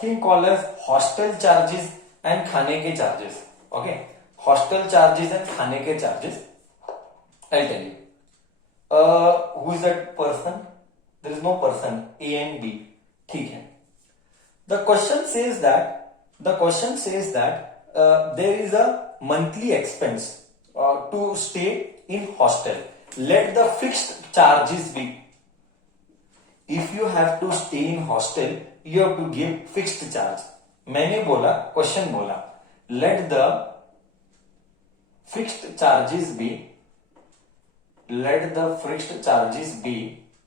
thing called as hostel charges and खाने के charges. Okay, hostel charges and खाने के charges. I'll tell you. Who is that person? There is no person. A and B. ठीक है. The question says that there is a monthly expense to stay in hostel. Let the fixed charges be. If you have to stay in hostel, you have to give fixed charge. मैंने बोला, question बोला, let the fixed charges be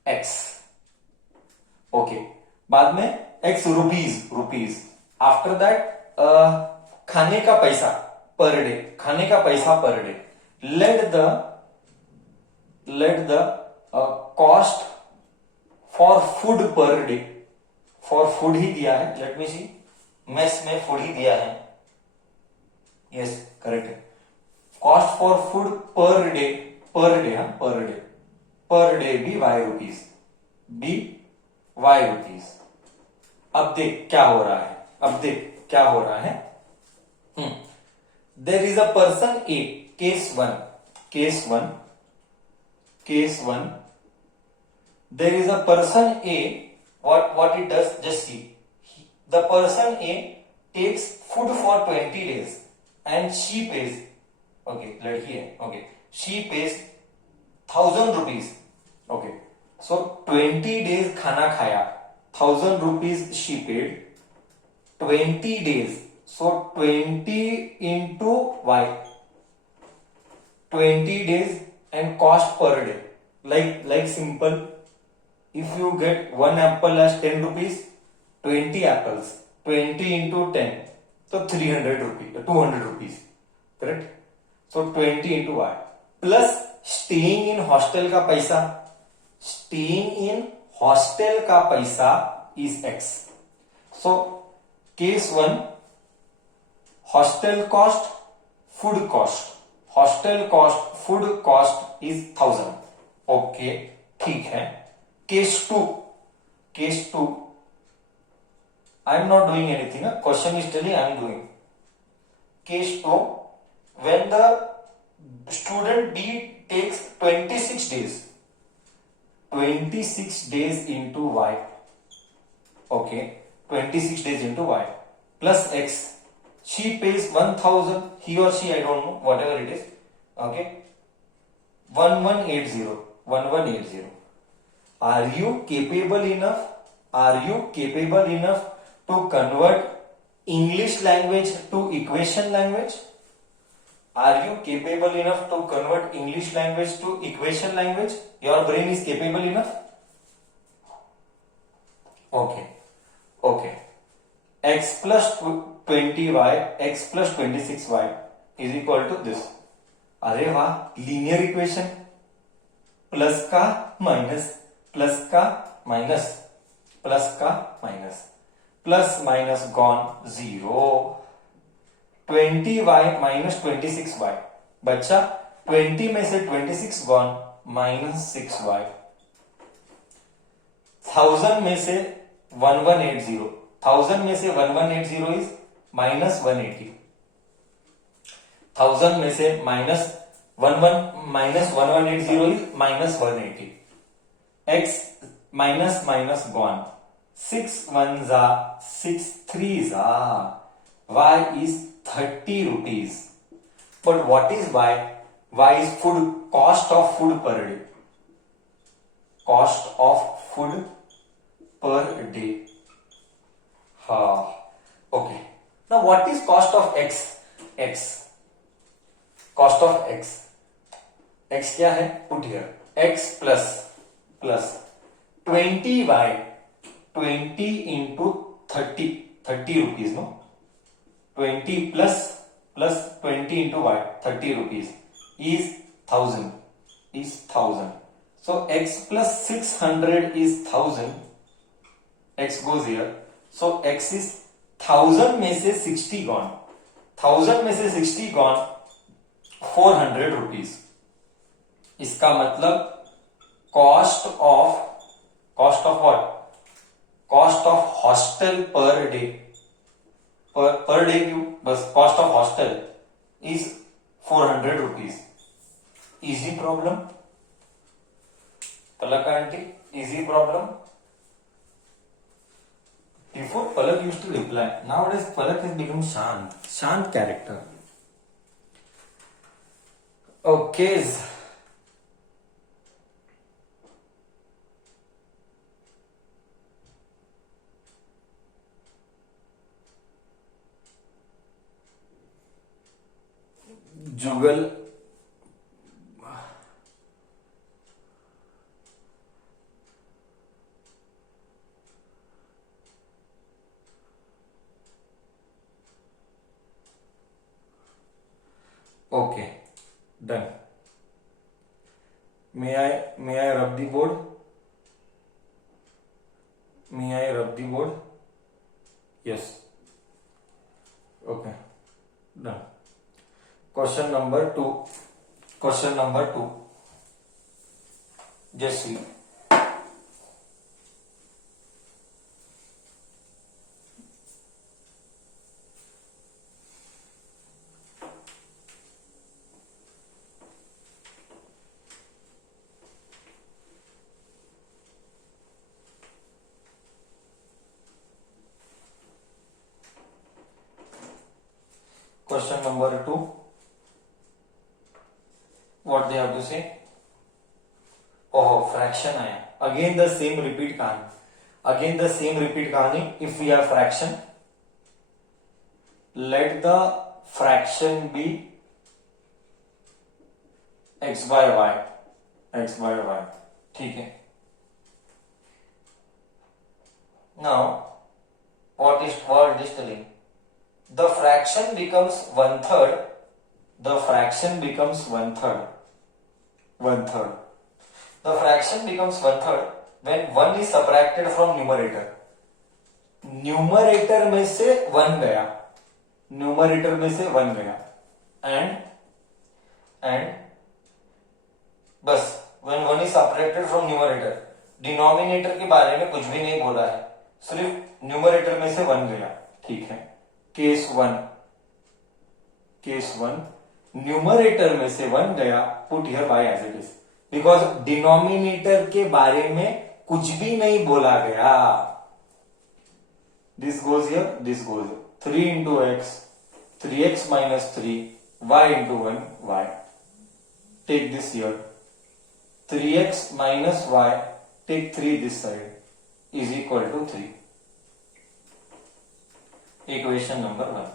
x. Okay, बाद में x rupees. After that खाने का पैसा per day. Let the cost for food per day. For food ही दिया है. Let me see. मेस में food ही दिया है. Yes, correct है. Cost for food per day be y rupees. अब देख क्या हो रहा है. There is a person A. Case 1. There is a person A. What it does, just see. The person A takes food for 20 days and she pays. Okay, लड़की है. Okay, she pays 1000 rupees. Okay, so 20 days खाना खाया, 1000 rupees she paid. 20 days, so 20 into y. 20 days and cost per day. Like simple. If you get one apple as 10 rupees, 20 apples, 20 into 10, so 300 rupees, 200 rupees, correct? So 20 into y plus staying in hostel का पैसा is x. So case 1, hostel cost, food cost. Hostel cost, food cost is 1000. Okay, ठीक है. Case 2, I am not doing anything. Question is telling I am doing. Case 2, when the student B takes 26 days into y. Okay, 26 days into y plus x. She pays 1000. He or she, I don't know, whatever it is. Okay, 1180. Are you capable enough to convert English language to equation language? Are you capable enough to convert English language to equation language? Your brain is capable enough? Okay. X plus 20y, x plus 26y is equal to this. अरे वाह, linear equation. Plus का minus, plus minus gone, 0. 20y minus 26y बच्चा, 20 में से 26 gone, minus 6y. 1000 में से 1180 is minus 180. 1000 में से minus 1180 is minus 180. x minus gone, 6 1s are 6 3s are. y is 30 rupees. But what is y? Y is food, cost of food per day. Okay. Now what is cost of x? Cost of x क्या है? Put here. x plus 20y, 20 into 30 rupees, no? 20 plus 20 into y, 30 rupees is 1000. So x plus 600 is 1000. x goes here. So x is 1000 में से 60 gone. 1000 में से 60 gone, 400 rupees. इसका मतलब cost of what? Cost of hostel per day, per day क्यों, बस cost of hostel is 400 rupees. Easy problem Palak aunty, easy problem. Before Palak used to reply, nowadays Palak has become shant character. Okay. Jugal okay, done. May I rub the board? May I rub the board? Yes. Okay, done. Question number 2. Just see. Question number 2. What they have to say? Oh, fraction आया. Again the same repeat कहानी. If we have fraction, let the fraction be x by y. ठीक है. Now what is telling? The fraction becomes one third. The fraction becomes one third when 1 is subtracted from numerator. Numerator में से 1 गया, and बस when 1 is subtracted from numerator. Denominator के बारे में कुछ भी नहीं बोला है, सिर्फ न्यूमरेटर में से 1 गया. ठीक है. केस 1 न्यूमरेटर में से 1 गया, put here by as it is, because denominator के बारे में कुछ भी नहीं बोला गया. This goes here, this goes 3 into x, 3x minus 3, y into 1, y. Take this here, 3x minus y, take 3 this side, is equal to 3. Equation number 1.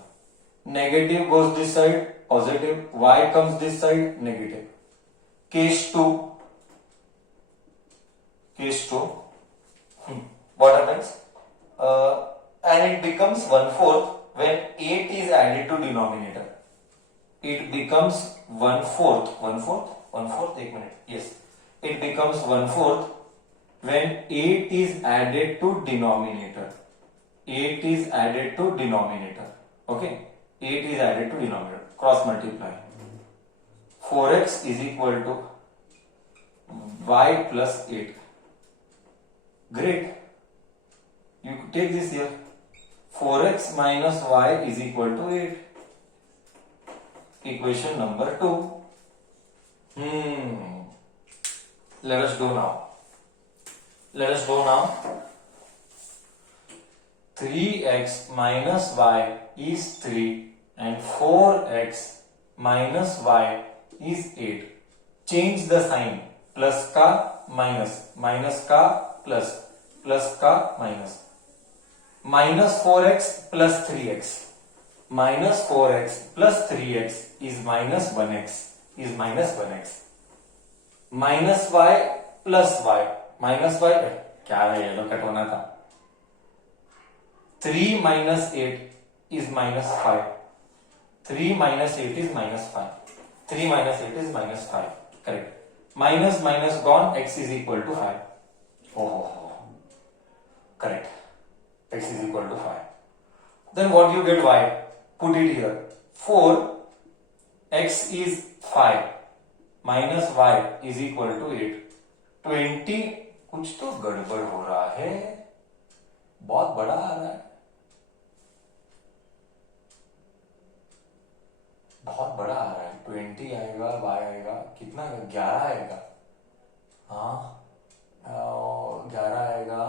Negative goes this side, positive, y comes this side, negative. Case 2. What happens? And it becomes 1/4 when 8 is added to denominator. It becomes 1/4. 1/4? 1 minute. Yes. It becomes 1/4 when 8 is added to denominator. 8 is added to denominator. Okay. 8 is added to denominator. Cross multiply. 4x is equal to y plus 8. Great. You take this here. 4x minus y is equal to 8. Equation number 2. Let us do now. 3x minus y is 3 and 4x minus y is 8. Change the sign. Plus का minus, minus का plus, plus का minus. -4x plus 3x. -4x plus 3x is -1x. Is -1x. -y plus y. -y क्या है, ये तो cut होना था. 3 minus 8 is -5. 3 minus 8 is -5. 3 minus 8 is -5. Correct. Minus gone, x is equal to 5. Oh, correct. X is equal to 5. Then what you get y? Put it here. 4 x is 5 minus y is equal to 8. 20. कुछ तो गड़बड़ हो रहा है. बहुत बड़ा आ रहा है, बहुत बड़ा आ रहा है। 20 आएगा, y आएगा, कितना आएगा, 11 आएगा। हाँ 11 आएगा,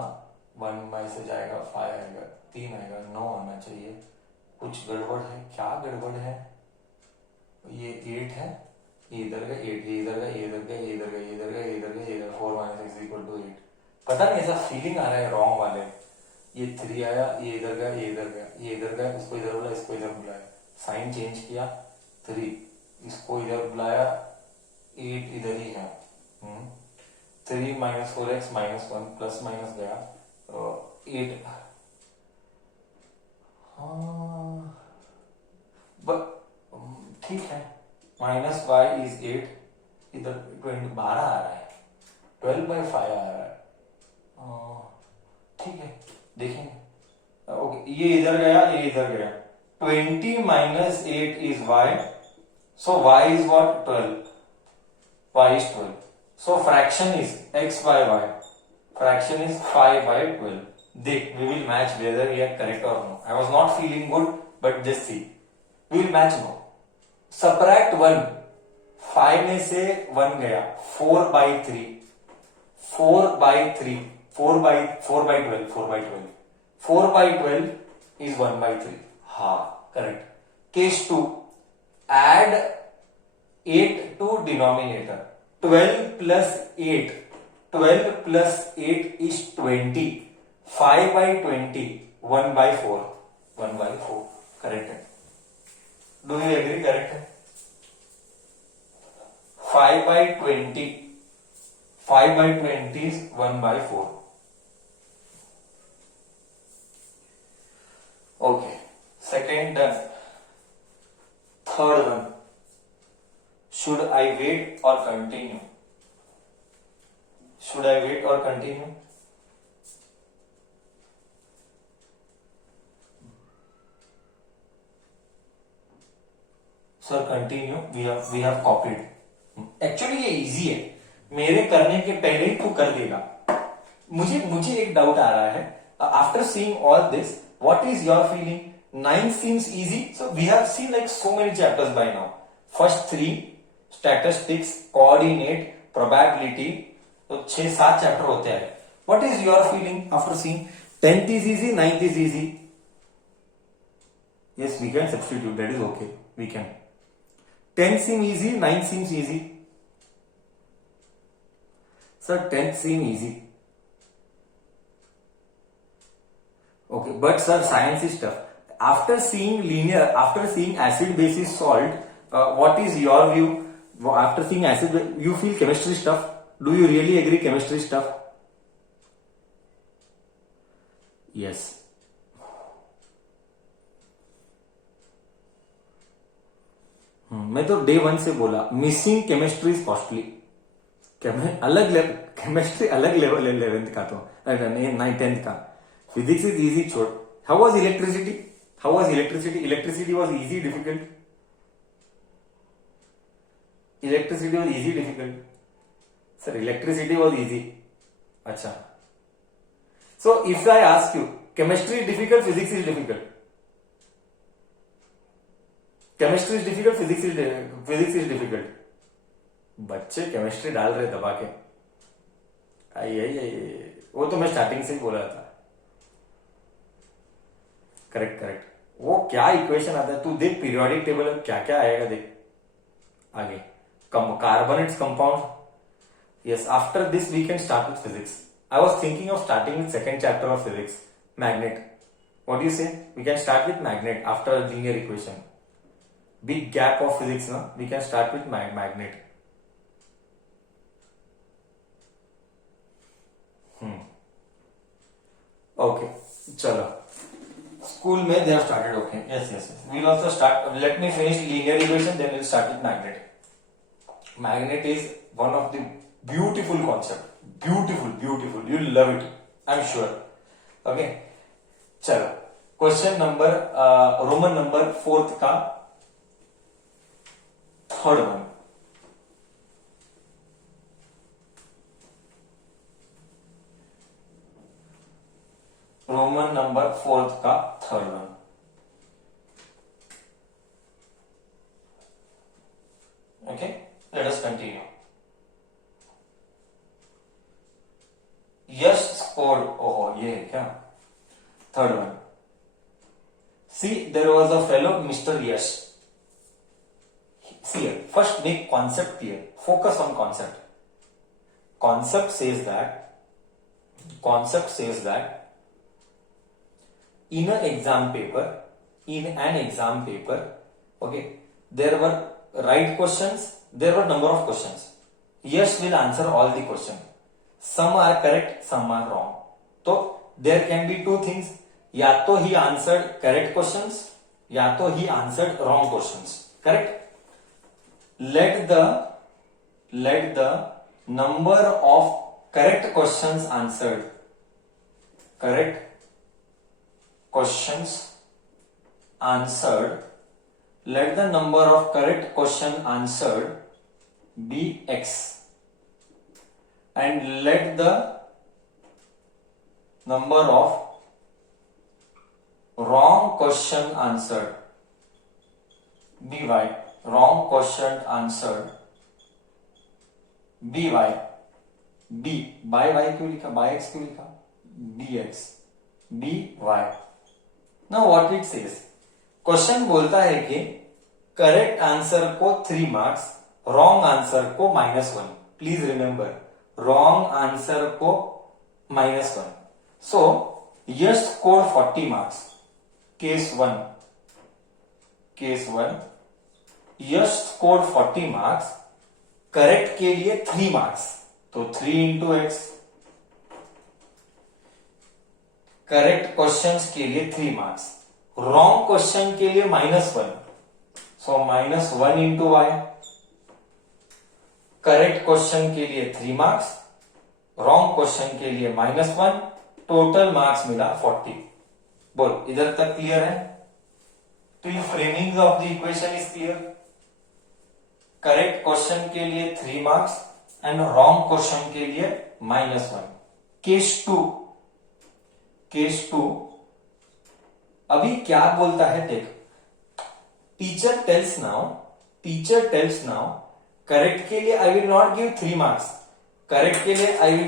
1 बाई से जाएगा, 5 आएगा, 3 आएगा, 9 आना चाहिए। कुछ गड़बड़ है, क्या गड़बड़ है? ये 8 है, ये इधर का 8, ये इधर का, ये इधर का, ये इधर का, ये इधर का, ये इधर का, ये इधर 4 माइनस एक्स इक्वल टू 8। पता नहीं ऐसा फीलिंग आ रहा है रॉन्ग वाले। ये 3 आया, ये इधर का, ये इधर का, ये इधर का, इसको इधर बुलाया, इसको इधर बुलाया, साइन चेंज किया, 3 इसको इधर बुलाया, 8 इधर ही है। 3 minus 4x minus 1 plus minus गया 8। हाँ ठीक है, माइनस वाई इज 8, इधर 12 आ रहा है, 12/5 आ रहा है। ठीक है, देखेंगे। ओके, ये इधर गया, ये इधर गया। 20 minus 8 is y, so y is what? 12, y is 12, so fraction is x by y, fraction is 5/12. देख, we will match whether we are correct or no. I was not feeling good, but just see, we will match now. Subtract 1, 5 में से 1 गया, 4/3, 4/3, 4/12, 4/12, 4/12 is 1/3. हाँ correct. Case 2, add 8 to denominator, 12 plus 8, 12 plus 8 is 20, 5/20, 1/4, 1/4 correct है। Do you agree? Correct है। 5/20, 5/20 is 1/4. Okay, second done. Third one, should I wait or continue? Should I wait or continue? Sir, continue. We have copied. Actually ये easy है, मेरे करने के पहले ही तू कर देगा। मुझे एक डाउट आ रहा है, after seeing all this, what is your feeling? 9 seems easy, so we have seen like so many chapters by now. First 3 statistics, coordinate, probability, तो 6-7 चैप्टर होते हैं। What is your feeling after seeing 10th is easy, 9th is easy? Yes, we can substitute, that is okay, we can. 10th seem easy, 9th seems easy. Sir, 10th seem easy. Okay, but sir, science is tough. After seeing acid basis salt, what is your view? After seeing acid, you feel chemistry stuff? Do you really agree chemistry stuff? Yes. मैं तो day 1 से बोला, missing chemistry is costly. Chemistry अलग level है 11th का, तो 9th का। Physics is easy, छोड़। How was electricity? Electricity was easy, difficult? Electricity was easy, difficult? Sir, electricity was easy. अच्छा, so if I ask you, chemistry is difficult, physics is difficult? Chemistry is difficult, physics is difficult? बच्चे chemistry डाल रहे दबा के। आई, वो तो मैं starting से ही बोला था। करेक्ट। वो क्या इक्वेशन आता है, तू देख पीरियोडिक टेबल क्या क्या आएगा, देख आगे। Carbonates compound. Yes, after this we can start with physics. I was thinking of starting with second chapter of physics, magnet. What you say? We can start with magnet after linear equation. Big gap of physics ना, we can start with magnet. Okay, चलो। School में they have started, okay. Yes. We'll also start. Let me finish linear equation, then we'll start with magnet. Magnet is one of the beautiful concept. Beautiful. You'll love it, I'm sure. Okay. चलो, question number Roman number 4 का third one. Roman number 4 का third one. Okay, let us continue. यश scored. ओहो, ये है क्या? Third one. See, there was a fellow, Mr. Yash. See here, first make concept clear. Focus on concept. Concept says that in an exam paper, okay, there were right questions, there were number of questions. Yash will answer all the questions. Some are correct, some are wrong. So there can be two things. या तो he answered correct questions, या तो he answered wrong questions. Correct? Let the number of correct questions answered let the number of correct question answered be x, and let the number of wrong question answered be y. Wrong question answered by y. b by y क्यों लिखा, by x क्यों लिखा, bx by. Now what it says, question बोलता है कि correct answer को 3 marks, wrong answer को -1. Please remember, wrong answer को -1. सो यश स्कोर 40 मार्क्स. केस 1 यश स्कोर 40 मार्क्स, करेक्ट के लिए 3 मार्क्स, तो 3 इंटू एक्स. करेक्ट क्वेश्चंस के लिए 3 मार्क्स, रॉन्ग क्वेश्चन के लिए -1, सो -1 इंटू वाई. करेक्ट क्वेश्चन के लिए 3 मार्क्स, रॉन्ग क्वेश्चन के लिए -1, टोटल मार्क्स मिला 40. बोल, इधर तक क्लियर है? Till framing of the equation is clear. Correct question के लिए 3 मार्क्स एंड रॉन्ग क्वेश्चन के लिए -1. केस टू अभी क्या बोलता है देख. टीचर टेल्स नाउ करेक्ट के लिए I will not give 3 marks. Correct के लिए I will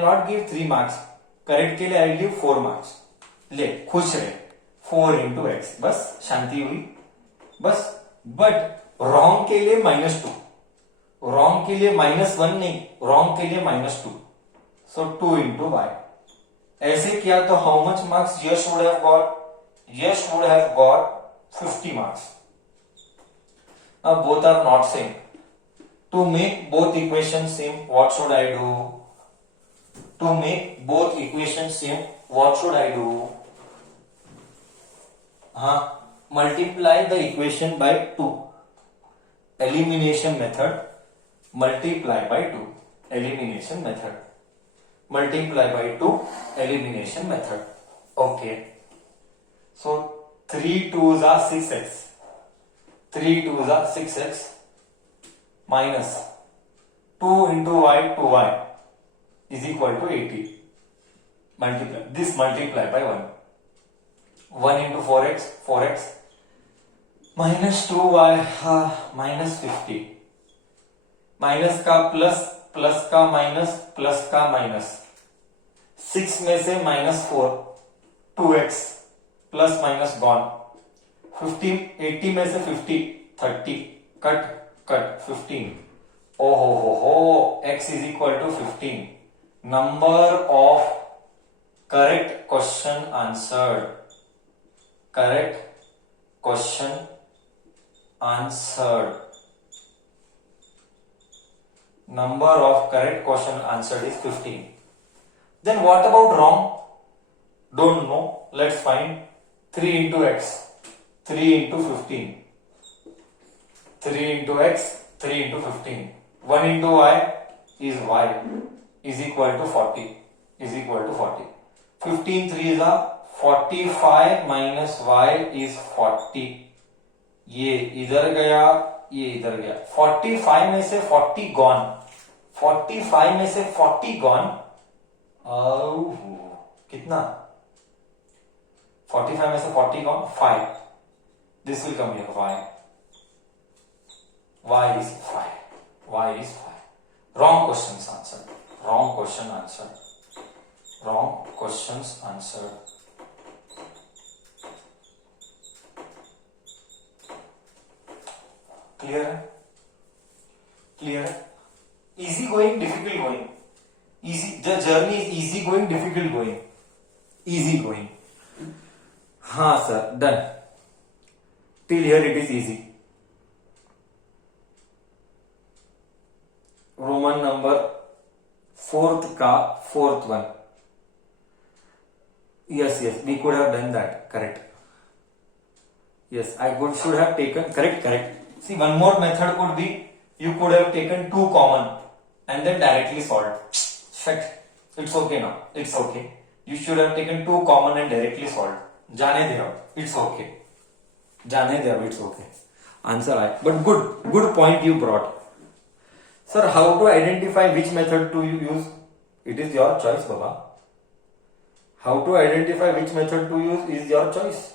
not give 3 marks. Correct के लिए आई विल गिव 4 मार्क्स. ले, खुश रहे. 4 इंटू एक्स, बस शांति हुई बस. बट रॉन्ग के लिए -2, रॉन्ग के लिए -1 नहीं, रॉन्ग के लिए -2, सो 2 इंटू वाई. ऐसे किया तो how much marks Yash would have got? Yash would have got 50 marks. Now both are not same. To make both equations same, what should I do? To make both equations same, what should I do? Multiply the equation by 2. Elimination method. Multiply by 2. Elimination method. Multiply by 2. Elimination method. Okay. So 3 2s are 6x. 3 2s are 6x minus 2 into y 2y is equal to 80. Multiply this, multiply by 1. 1 into 4x minus 2y minus 50. Minus का plus, plus का minus, plus का minus. 6 में से -4, 2x plus minus gone. 80 में से 50, 30 cut 15. ओ हो, x is equal to 15. Number of correct question answered. Correct question answered. Number of correct question answered is 15. Then what about wrong? Don't know. Let's find 3 into x. 3 into 15. 3 into x, 3 into 15. 1 into y is equal to 40. Is equal to 40. 15 3s are 45 minus y is 40. ये इधर गया, ये इधर गया. 45 में से 40 gone. 45 में से 40 गॉन, कितना? 45 में से 40 gone, 5. This will come here, y. Y is 5. Y is 5. Wrong questions answered. Wrong question answered. Wrong questions answered. Clear है? Clear है? Easy going, difficult going. Easy. The journey is easy going, difficult going. Easy going. हाँ sir, done. Till here it is easy. Roman number fourth का fourth one. Yes, we could have done that. Correct. Yes, should have taken. Correct. See, one more method could be you could have taken 2 common and then directly solved. Shit. It's okay now. It's okay. You should have taken 2 common and directly solved. जाने दे अब. It's okay. जाने दे अब. It's okay. Answer I. But good point you brought. Sir, how to identify which method to use? It is your choice, Baba. How to identify which method to use is your choice.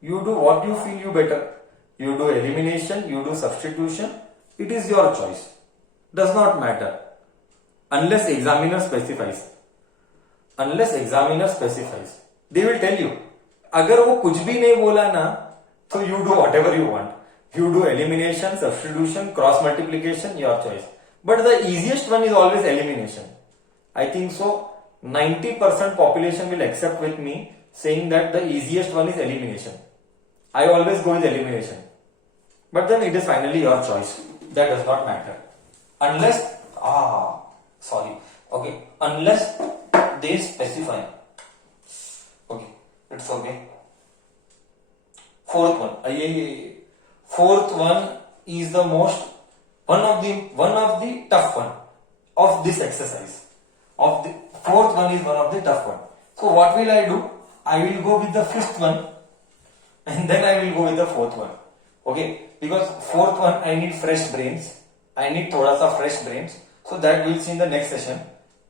You do what you feel you better. You do elimination, you do substitution. It is your choice. Does not matter. Unless examiner specifies. They will tell you. अगर वो कुछ भी नहीं बोला ना, तो you do whatever you want. You do elimination, substitution, cross multiplication, your choice. But the easiest one is always elimination. I think so 90% population will accept with me saying that the easiest one is elimination. I always go with elimination. But then it is finally your choice. That does not matter. Unless they specify. Okay, it's okay. Fourth one. Fourth one is the most one of the tough one of this exercise. Fourth one is one of the tough one. So what will I do? I will go with the fifth one and then I will go with the fourth one. Okay, because fourth one I need fresh brains. I need thoda sa fresh brains. So that we'll see in the next session.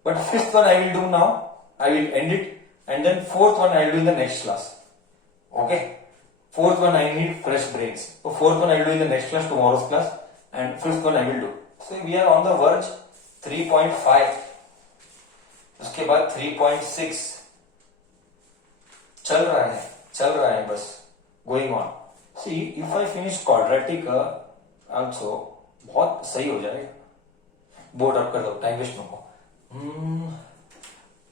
But fifth one I will do now. I will end it and then fourth one I will do in the next class. Okay. Fourth one I need fresh brains. So fourth one I will do in the next class, tomorrow's class, and fifth one I will do. So we are on the verge. 3.5. उसके बाद 3.6 चल रहा है बस. Going on. See, if I finish quadratic also बहुत सही हो जाएगा. बोर्ड अप कर दो, टाइम वेस्ट नको.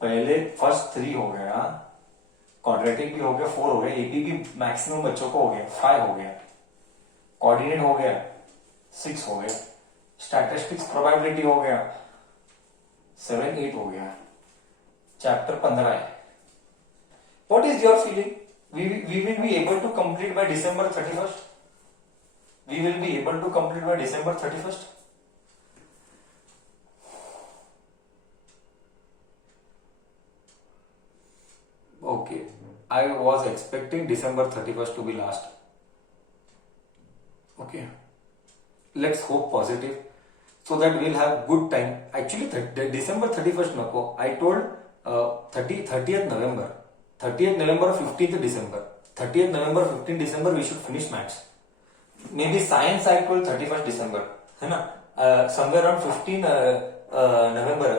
पहले फर्स्ट 3 हो गया, क्वाड्रेटिक भी हो गया, 4 हो गया, एपी भी मैक्सिमम बच्चों को हो गया, 5 हो गया, कोऑर्डिनेट हो गया, 6 हो गया, स्टैटिस्टिक्स प्रोबेबिलिटी हो गया, 7 8 हो गया, चैप्टर 15 है. What is your feeling? We will be able to complete by December 31st. We will be able to complete by December 31st. Okay, I was expecting December 31st to be last. Okay, let's hope positive so that we'll have good time. Actually, December 31st nako. I told 30th November. 30th November, 15th December. 30th November, 15th December, we should finish maths. Maybe science I told 31st December. है ना? Somewhere around 15 November.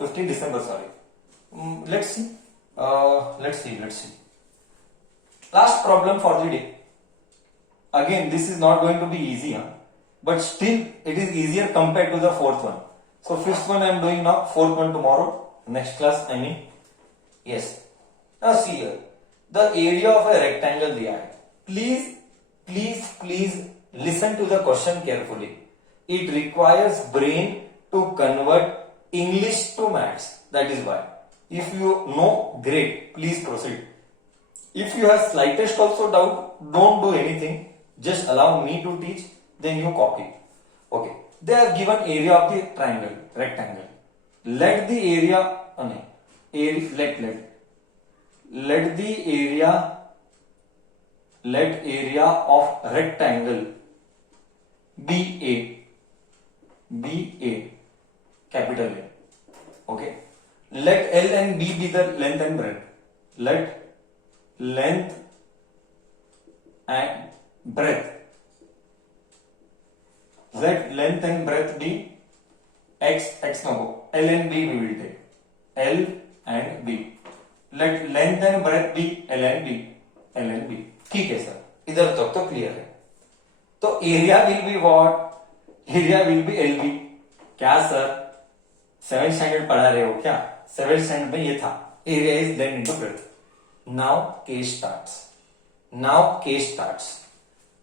15 December, sorry. Let's see. Let's see. Last problem for the day. Again, this is not going to be easy, huh? But still, it is easier compared to the fourth one. So, fifth one I am doing now, fourth one tomorrow. Next class, I mean. Yes. Now see here, the area of a rectangle दिया है. Please listen to the question carefully. It requires brain to convert English to maths. That is why. If you know, great. Please proceed. If you have slightest also doubt, don't do anything. Just allow me to teach. Then you copy. Okay. They have given area of the triangle, rectangle. Let the area. Let area of rectangle be A capital A. Okay. Let L and B be the length and breadth. Let length and breadth. Let length and breadth be x no, L and B we will take. L and B. Let length and breadth be L and B. L and B. ठीक है sir, इधर तक तो clear है. तो area will be what? Area will be L B. क्या sir 7th standard पढ़ा रहे हो क्या? 7th स्टैंडर्ड में ये था, area is length into breadth. Now case starts. Now case starts.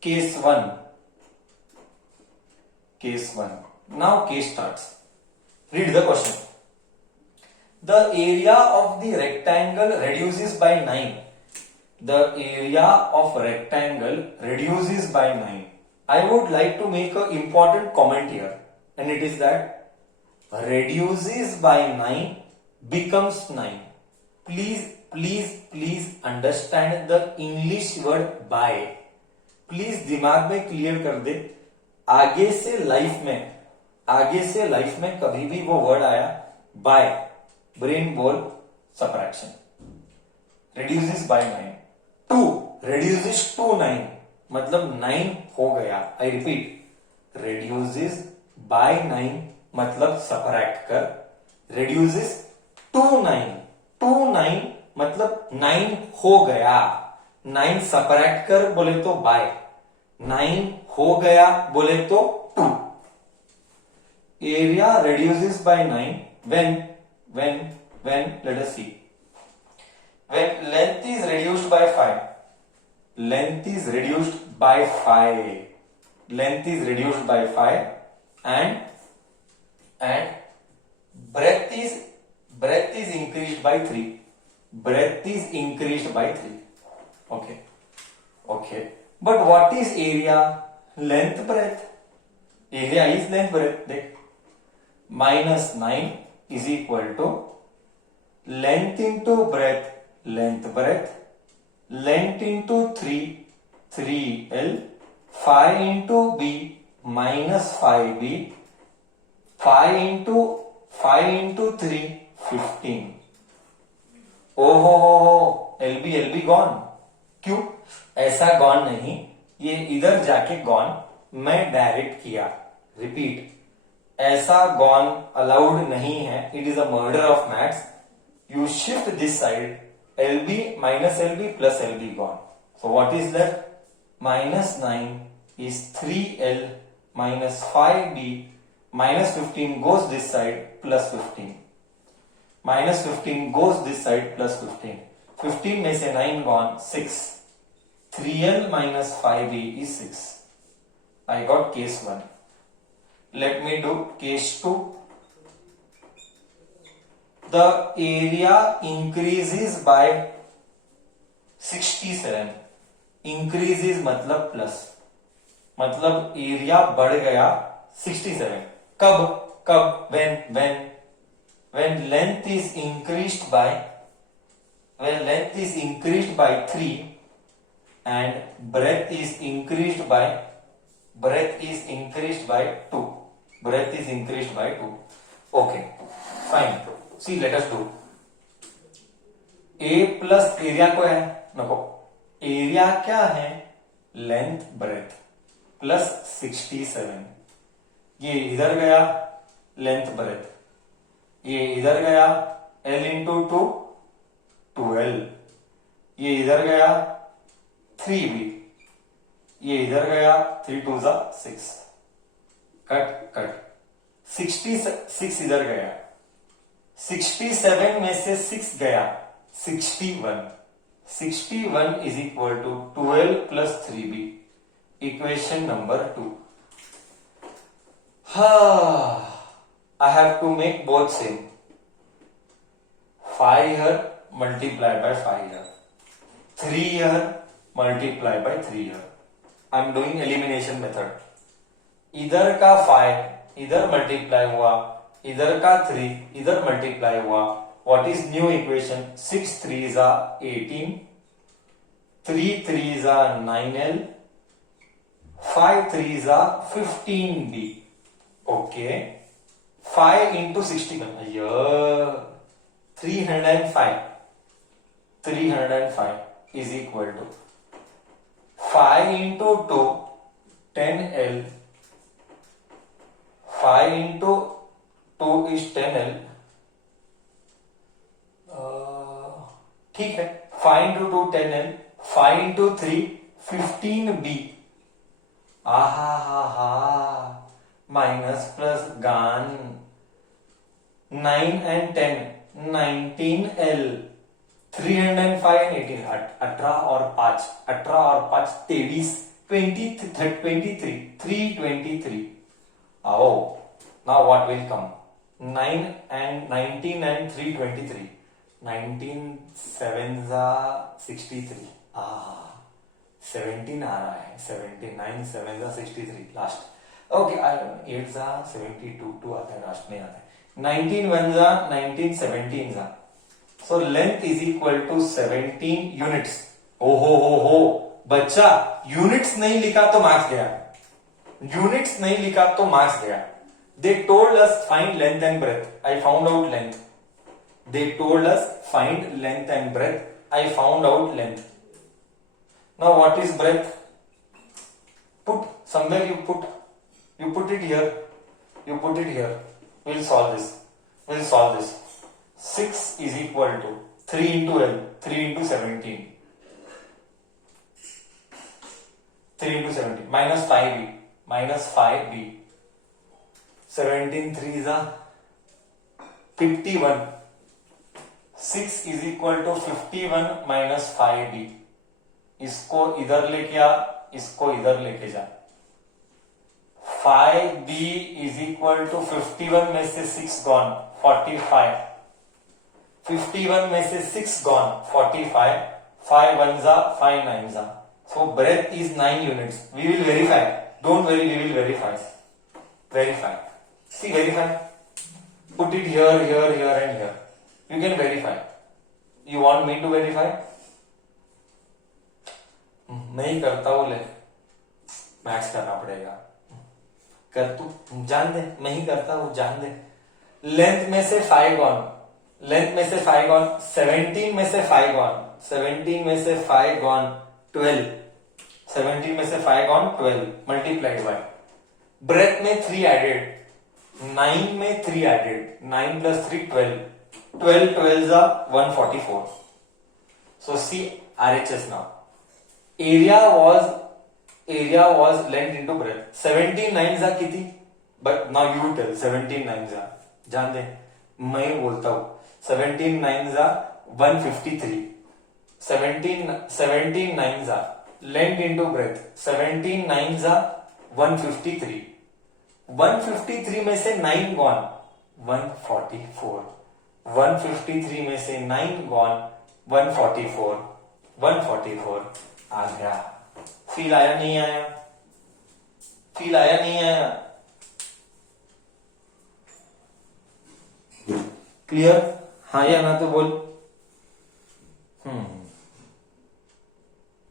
Case 1. Case 1. Now case starts. Read the question. The area of the rectangle reduces by 9. The area of rectangle reduces by 9. I would like to make an important comment here, and it is that reduces by 9 becomes 9. Please understand the English word by. Please दिमाग में clear कर दे. आगे से life में कभी भी वो word आया बाय, ब्रेन बोल subtraction. Reduces by 9. 2 reduces to 9 मतलब 9 हो गया. आई रिपीट, रिड्यूसेस बाय 9 मतलब सबट्रैक्ट कर. रिड्यूसेस टू 9 मतलब 9 हो गया. 9 सबट्रैक्ट कर बोले तो बाय, 9 हो गया बोले तो 2. Area reduces by 9 when let us see, when length is reduced by 5. Length is reduced by 5. Length is reduced by 5 and breadth is increased by 3. Breadth is increased by 3. Okay. But what is area? Length, breadth. Area is length, breadth. देख, minus 9 is equal to length into breadth, length into 3L, 5 into B minus 5B, 5 into 3 15. ओहो, LB gone. क्यों? ऐसा gone नहीं, ये इधर जाके gone. मैं direct किया. रिपीट, ऐसा गॉन अलाउड नहीं है. It is a murder of maths. You shift this side, LB minus LB plus LB gone. So what is left? Minus 9 is 3L minus 5B minus 15 goes this side plus 15. Minus 15 goes this side plus 15. 15 में से 9 gone, 6. 3L minus 5B is 6. I got case 1. Let me do case 2. The area increases by 67. Increases मतलब plus, मतलब area बढ़ गया 67. कब? When length is increased by 3 and breadth is increased by 2. Breadth is increased by 2. Okay, fine. See, let us do. A plus area को है नको. Area क्या है? Length breadth plus 67. ये इधर गया लेंथ ब्रेथ, ये इधर गया L इंटू 2 2L, ये इधर गया 3B, ये इधर गया 3 2 6. कट 66 इधर गया. 67 में से 6 गया 61. 61 is equal to 12 plus 3B. Equation number 2. I have to make both same. 5 here multiply by 5 here. 3 here multiply by 3 here. I am doing elimination method. इधर का 5 इधर मल्टीप्लाई हुआ, इधर का 3 इधर मल्टीप्लाई हुआ. What is new equation? 6 3s are 18, 3 3s are 9L, 5 3s are 15B. Okay. 5 into 61. 305 is equal to 5 into 2, 10L. 5 into 2 is 10L. ठीक है, 5 into 2 10L, 5 into 3 15B. Minus plus गान 9 and 10 19L. 305 and 18 18 और 5 23 323. आओ, now what will come? 9 and 19 and 323. 19 7s are 63. 17 आ रहा है, 79 7s are 63 last. Okay, 8s are 72 2 आता है last में आता है. 19 1s are 19 17s are. So length is equal to 17 units. हो बच्चा, यूनिट्स नहीं लिखा तो मार्क्स गया. यूनिट्स नहीं लिखा तो मार्क्स गया. They told us find length and breadth. I found out length. They told us find length and breadth. I found out length. Now what is breadth? Put somewhere, you put it here. You put it here. We'll solve this. 6 is equal to 3 into L, 3 into 17. 3 into 17 minus 5B. 17 3s are 51. 6 is equal to 51 minus 5B. इसको इधर लेके आ, इसको इधर लेके जा. 5B is equal to 51 में से 6 gone 45. 51 में से 6 gone 45. 5 1s are 5 9s are. So breadth is 9 units. We will verify. Don't worry, we will verify. See, verify. Put it here and here. You can verify. You want me to verify? नहीं करता हूं, ले maths करना पड़ेगा. कर तू, जान दे. मैं ही करता हूं, जान दे. लेंथ में से 5 गॉन. 17 में से 5 गॉन. 17 में से 5 गॉन 12. 17 में से 5 गॉन 12 मल्टीप्लाइड बाय ब्रेथ में 3 एडेड. 9 में 3 added. 9 plus 3 12. 12 12s are 144. So see RHS now. Area was length into breadth. 17 9s are कितनी? But now you tell. 17 9s are, जान दे, मैं बोलता हूं. 17 9s are 153. 17 9s are length into breadth. 17 9s are 153. 153 में से 9 gone 144. 153 में से 9 gone 144. 144 आ गया. फील आया नहीं आया? क्लियर? हाँ या ना तो बोल.